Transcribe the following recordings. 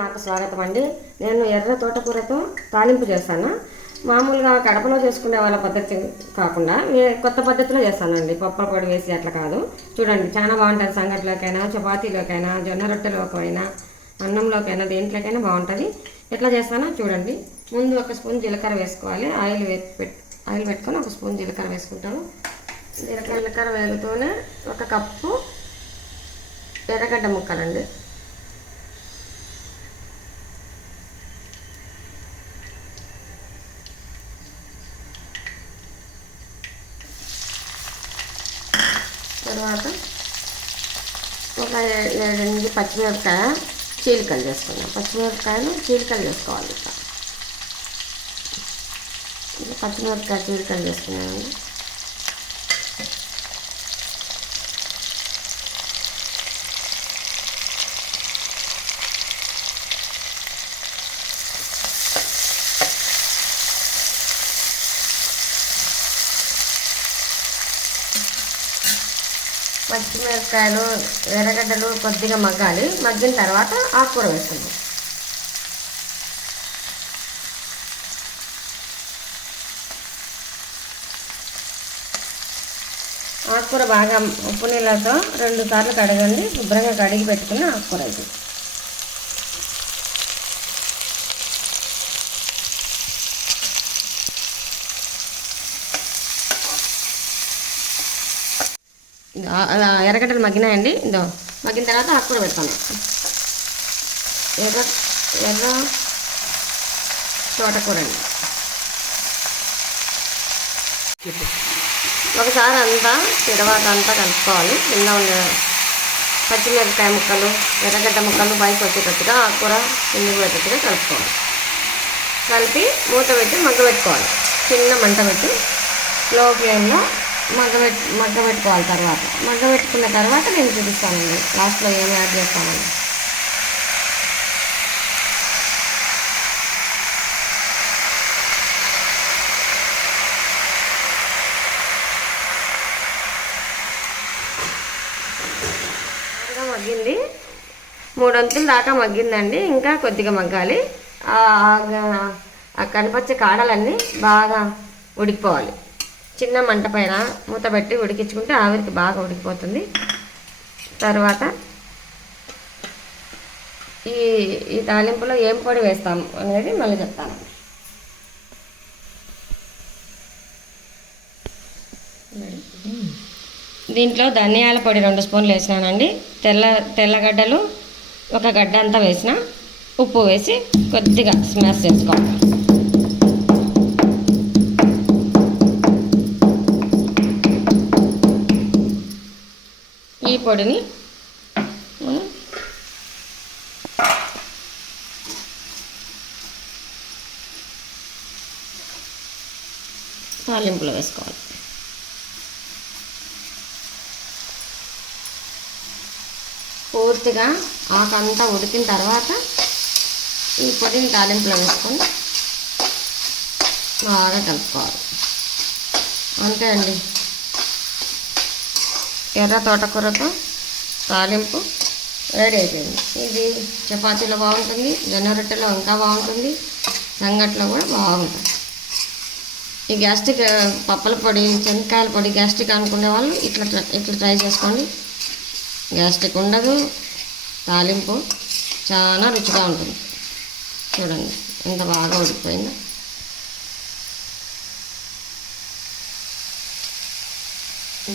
మాకు స్వాగతం అండి. నేను ఎర్ర తోటకూరతో తాలింపు చేస్తాను. మామూలుగా కడపలో చేసుకునే వాళ్ళ పద్ధతి కాకుండా కొత్త పద్ధతిలో చేస్తానండి. పప్పుల పొడి వేసి అట్లా కాదు. చూడండి చాలా బాగుంటుంది. సంగట్లోకైనా, చపాతీలోకైనా, జొన్న రొట్టెలోకైనా, అన్నంలోకైనా, దేంట్లోకైనా బాగుంటుంది. ఎట్లా చేస్తానో చూడండి. ముందు 1 స్పూన్ జీలకర్ర వేసుకోవాలి. ఆయిల్ పెట్టుకొని 1 స్పూన్ జీలకర్ర వేసుకుంటాను. జీలకర్ర వేగుతూనే 1 కప్పు ఎర్రగడ్డ ముక్కలండి. తర్వాత ఒక 7-8 పచ్చిమిరపకాయ చీలికలు చేసుకున్నాం. పచ్చిమిరపకాయలు చీలికలు చేసుకోవాలి. పచ్చిమిరపకాయ చీలికలు చేసుకున్నామండి. పచ్చిమిరపకాయలు, ఎర్రగడ్డలు కొద్దిగా మగ్గాలి. మగ్గిన తర్వాత ఆకుకూర వేసుకుందాం. ఆకుకూర బాగా ఉప్పు నీళ్ళతో 2 సార్లు కడగండి. శుభ్రంగా కడిగి పెట్టుకున్న ఆకుకూర ఇది. ఎర్రగడ్డలు మగ్గినాయండి. ఇదో మగ్గిన తర్వాత ఆకుకూర పెడతాను. ఎర్ర తోటకూర అండి. ఒకసారి అంతా తిరవాత అంతా కలుపుకోవాలి. కింద ఉన్న పచ్చిమిరపకాయ ముక్కలు, ఎర్రగడ్డ ముక్కలు పైకి వచ్చేటట్టుగా, ఆకుకూర కిందకి పెట్టేట్టుగా కలుపుకోవాలి. కలిపి మూత పెట్టి మగ్గబెట్టుకోవాలి. చిన్న మంట పెట్టి లో ఫ్లేమ్లో మగ్గబెట్టుకోవాలి. తర్వాత మగ్గబెట్టుకున్న తర్వాత నేను చూపిస్తానండి లాస్ట్లో ఏమి యాడ్ చేస్తానండి. మగ్గింది, 3 వంతుల దాకా మగ్గిందండి. ఇంకా కొద్దిగా మగ్గాలి. ఆ కనపచ్చే కాడలన్నీ బాగా ఉడికిపోవాలి. చిన్న మంట పైన మూత పెట్టి ఉడికించుకుంటే ఆవిరికి బాగా ఉడికిపోతుంది. తర్వాత ఈ తాలింపులో ఏం పొడి వేస్తాం అనేది మళ్ళీ చెప్తాను. దీంట్లో ధనియాల పొడి 2 స్పూన్లు వేసినానండి. తెల్లగడ్డలు 1 గడ్డ అంతా వేసిన, ఉప్పు వేసి కొద్దిగా స్మాష్ చేసుకోవాలి. ఈ పొడిని మనం తాలింపులో వేసుకోవాలి. పూర్తిగా ఆకంతా ఉడికిన తర్వాత ఈ పొడిని తాలింపులో వేసుకొని బాగా కలుపుకోవాలి. అంతే అండి, ఎర్ర తోటకూరతో తాలింపు రెడీ అయిపోయింది. ఇది చపాతీలో బాగుంటుంది, జొన్న రొట్టెలో ఇంకా బాగుంటుంది, సంగట్లో కూడా బాగుంటుంది. ఈ గ్యాస్ట్రిక్ పప్పుల పొడి, శనక్కాయల పొడి గ్యాస్ట్రిక్ అనుకునే వాళ్ళు ఇట్లా ట్రై చేసుకోండి. గ్యాస్ట్రిక్ ఉండదు. తాలింపు చాలా రుచిగా ఉంటుంది. చూడండి ఎంత బాగా ఉడికిపోయిందో.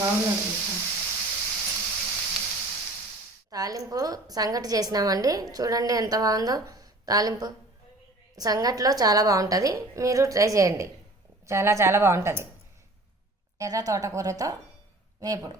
బాగుంది. తాలింపు సంగటి చేసినామండి. చూడండి ఎంత బాగుందో తాలింపు. సంగట్లో చాలా బాగుంటుంది. మీరు ట్రై చేయండి. చాలా బాగుంటుంది. ఎర్ర తోటకూరతో వేపుడు.